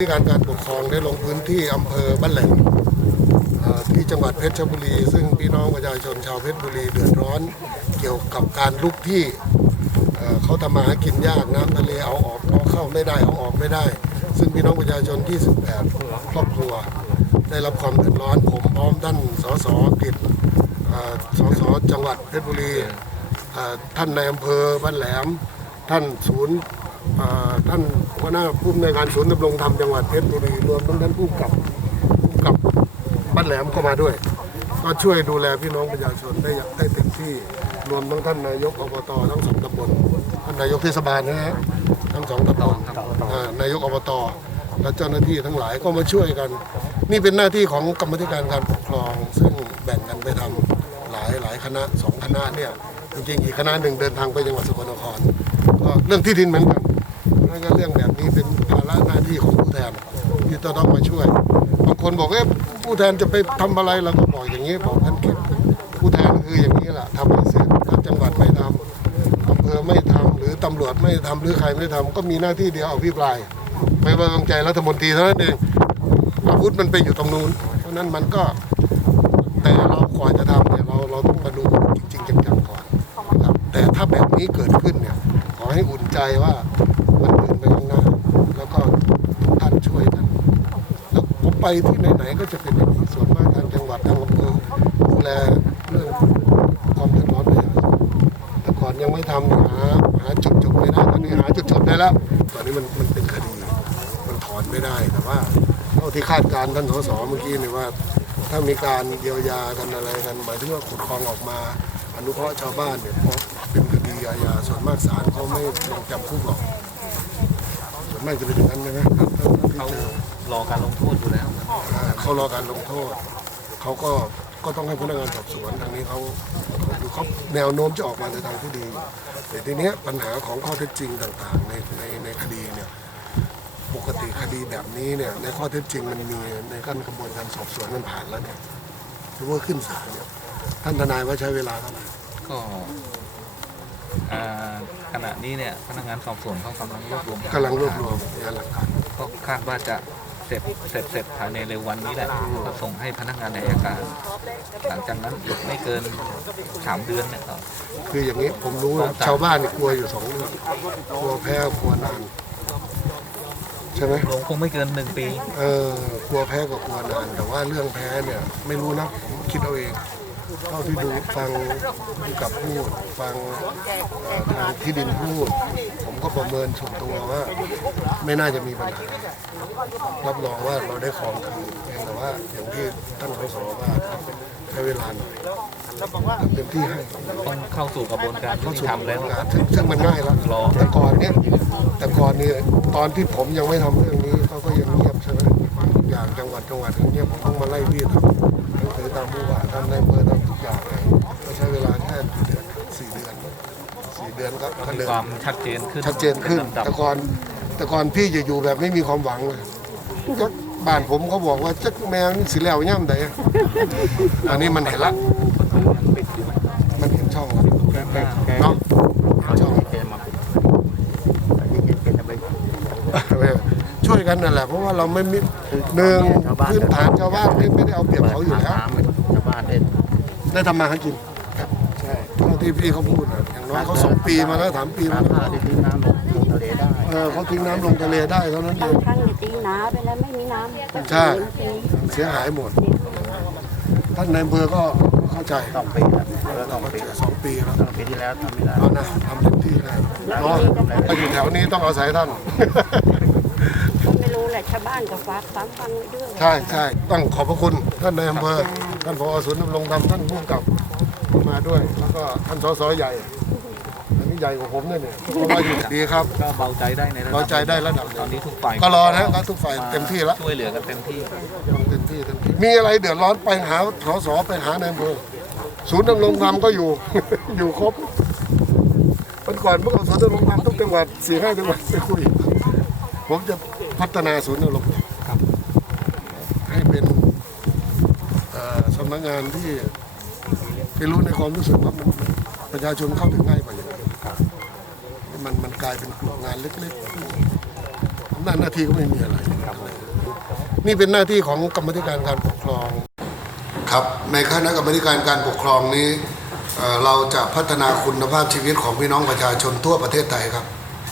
ที่การการปกครองได้ลงพื้นที่อำเภอบ้านแหลมที่จังหวัดเพชรบุรี ซึ่งพี่น้องประชาชนชาวเพชรบุรีเดือดร้อนเกี่ยวกับการลุกที่เขาทำมาหากินยากน้ำทะเลเอาออกเอาเข้าไม่ได้เอาออกไม่ได้ ซึ่งพี่น้องประชาชนที่18ครอบครัว ได้รับความเดือดร้อนผมพร้อมท่านสสกิจสสจังหวัดเพชรบุรีท่านในอำเภอบ้านแหลม ท่านศูนย์ ท่านหัวหน้าผู้อำนวยการศูนย์ดำรงธรรมจังหวัดเพชรบุรีรวมทั้งท่านผู้กำกับผู้กำกับบ้านแหลมก็มาด้วย ก็ช่วยดูแลพี่น้องประชาชนได้อย่างได้เต็มที่รวมทั้งท่านนายกอบตทั้งสองตำบลท่านนายกเทศบาลนะฮะทั้งสองตำบลอ่านายกอบตและเจ้าหน้าที่ทั้งหลายก็มาช่วยกัน นี่เป็นหน้าที่ของกรรมธิการการปกครอง ซึ่งแบ่งกันไปทำหลายหลายคณะสองคณะเนี่ยจริงๆอีกคณะหนึ่งเดินทางไปจังหวัดสกลนครก็เรื่องที่ดินเหมือนกัน นั่นก็เรื่องแบบนี้เป็นภาระหน้าที่ของผู้แทนที่จะต้องมาช่วย บางคนบอกเอ๊ะผู้แทนจะไปทำอะไรเราก็บอกอย่างนี้บอกท่านเก็บผู้แทนคืออย่างนี้แหละทำให้เสร็จถ้าจังหวัดไม่ทำอำเภอไม่ทำหรือตำรวจไม่ทำหรือใครไม่ทำก็มีหน้าที่เดียวเอาพิปราย ไม่ไว้วางใจรัฐมนตรีเท่านั้นเองอาวุธมันไปอยู่ตรงนู้นเพราะฉะนั้นมันก็แต่เราก่อนจะทำเนี่ยเราเราต้องมาดูจริงๆจังๆก่อนนะครับแต่ถ้าแบบนี้เกิดขึ้นเนี่ยขอให้อุ่นใจว่ามันเดินไปข้างหน้า แล้วก็ทุกท่านช่วยกัน แล้วผม ไปที่ไหนๆก็จะเป็นอย่างนี้ส่วนมากทางจังหวัดทางอำเภอดูแลเรื่องความเดือดร้อนประชาชนแต่ก่อนยังไม่ทำหาหาจุดจบไม่ได้ตอนนี้หาจุดจบได้แล้ว ตอนนี้มันมันเป็นคดีมันถอนไม่ได้แต่ว่าเท่าที่คาดการณ์ท่านสสเมื่อกี้เนี่ยว่า ถ้ามีการเยียวยากันอะไรกันหมายถึงว่าขุดคลองออกมา อนุเคราะห์ชาวบ้านเนี่ยเพราะเป็นคดีอาญาส่วนมากศาลเขาไม่ลงจำคุกหรอกส่วนมากจะเป็นอย่างนั้นใช่ไหมครับเขา รอการลงโทษอยู่แล้วอ่าเขารอการลงโทษ เขาก็ก็ต้องให้พนักงานสอบสวนทางนี้เขาเขาดูเขาแนวโน้มจะออกมาในทางที่ดี แต่ทีเนี้ยปัญหาของข้อเท็จจริงต่างๆ ในในในคดีเนี่ยปกติคดีแบบนี้เนี่ยในข้อเท็จจริงมันมีในขั้นกระบวนการสอบสวนมันผ่านแล้วเนี่ยหรือว่าขึ้นศาลเนี่ยท่านทนายว่าใช้เวลาเท่าไหร่ก็อ่าขณะนี้เนี่ยพนักงานสอบสวนเขากำลังรวบรวมกำลังรวบรวมพยานหลักฐานก็คาดว่าจะ เสร็จเสร็จเสร็จภายในเร็ววันนี้แหละก็ส่งให้พนักงานอัยการหลังจากนั้นอีกไม่เกินสามเดือนเนี่ยก็คืออย่างนี้ผมรู้นะชาวบ้านเนี่ยกลัวอยู่สองเรื่องกลัวแพ้กลัวนาน ใช่ไหมลงคงไม่เกินหนึ่งปี เออกลัวแพ้กับกลัวนาน แต่ว่าเรื่องแพ้เนี่ย ไม่รู้นะผมคิดเอาเองเท่าที่ดูฟังผู้กับพูด ฟังเอ่อทางที่ดินพูดผม ก็ประเมินส่วนตัวว่าไม่น่าจะมีปัญหา รับรองว่าเราได้ของคืนเพียงแต่ว่าอย่างที่ท่านสสว่าใช้เวลาหน่อยทำเต็มที่ให้ต้องเข้าสู่กระบวนการยุเข้าติสู่ธรรมแล้วการซึ่งซึ่งมันง่ายแล้วรอแต่ก่อนเนี่ยแต่ก่อนนี่ตอนที่ผมยังไม่ทำเรื่องนี้เขาก็ยังเงียบใช่ไหมทุกอย่างจังหวัดจังหวัดอย่างเงี้ยผมต้องมาไล่พี่ทำหนังสือตามผู้ว่าทำในอำเภอทำทุกอย่างให้ก็ใช้เวลาแค่กี่เดือนสี่เดือน สี่เดือนก็ก็มีเดินความชัดเจนขึ้นชัดเจนขึ้น ป็ลำดับแต่ก่อนแต่ก่อนพี่จะอยู่แบบไม่มีความหวังเลยก็บ้านผมเขาบอกว่าจักแมวนี่สิแล้วย่ำใดอันนี้มันเห็นละมันเห็นช่องแล้วเนาะเห็นช่องช่วยกันนั่นแหละเพราะว่าเราไม่มีหนึ่งพื้นฐานชาวบ้านไม่ได้เอาเปรียบเขาอยู่แล้ว ชาวบ้านเล่นได้ทำมาหากินใช่เท่าที่พี่เขาพูดนะอย่าง น้อยเขาสองปีมาแล้วสามปีมาน้ำแล้วท่าที่ทิ้งน้ำลงลงทะเลได้เออเขาทิ้งน้ำลงทะเลได้เท่านั้นเอบางงครั้งเนี่ยตีหนาไปแล้วไม่มีน้ำใช่เสียหายหมด ท่านในอำเภอก็เข้าใจสองปีแล้วแล้วสองปีสองปีแล้วสองปีที่แล้วทำไม่ได้เอานะทำเต็มที่เลยเนาะถ้าอยู่แถวนี้ต้องอาศัยท่านไม่รู้แหละชาวบ้านก็ฝากฟังฟังไว้ด้วยใช่ใช่ต้องขอบพระคุณท่านในอำเภอท่านผอศูนย์ดำรงธรรมท่านผู้กำกับมาด้วย แล้วก็ท่านสสใหญ่อันนี้ ใหญ่กว่าผมเนี่ยเนี่ยเพราะว่าอยู่ดีครับ ก็เบาใจได้ในระดับเบาใจได้ระดับหนึ่ง ตอนนี้ทุกฝ่ายก็รอนะก็ทุกฝ่ายเต็มที่แล้วช่วยเหลือกันเต็มที่เต็มที่เต็มที่มีอะไรเดือดร้อนไปหาสสไปหาในอำเภอศูนย์ดำรงธรรมก็อยู่ อยู่ครบวันก่อนเมื่อก่อนศูนย์ดำรงธรรมทุกจังหวัดสี่ห้าจังหวัดไปคุยผมจะพัฒนาศูนย์ดำรงธรรมครับให้เป็นเอ่อสำนักงานที่ไปรู้ในความรู้สึกว่ามันมันประชาชนเข้าถึงง่ายกว่าอย่างนี้ มันมันกลายเป็นกลุ่มงานเล็กๆหน้าหน้าที่ก็ไม่มีอะไร นี่เป็นหน้าที่ของกรรมธิการการปกครอง ครับในคณะกรรมการการปกครองนี้เราจะพัฒนาคุณภาพชีวิตของพี่น้องประชาชนทั่วประเทศไทยครับ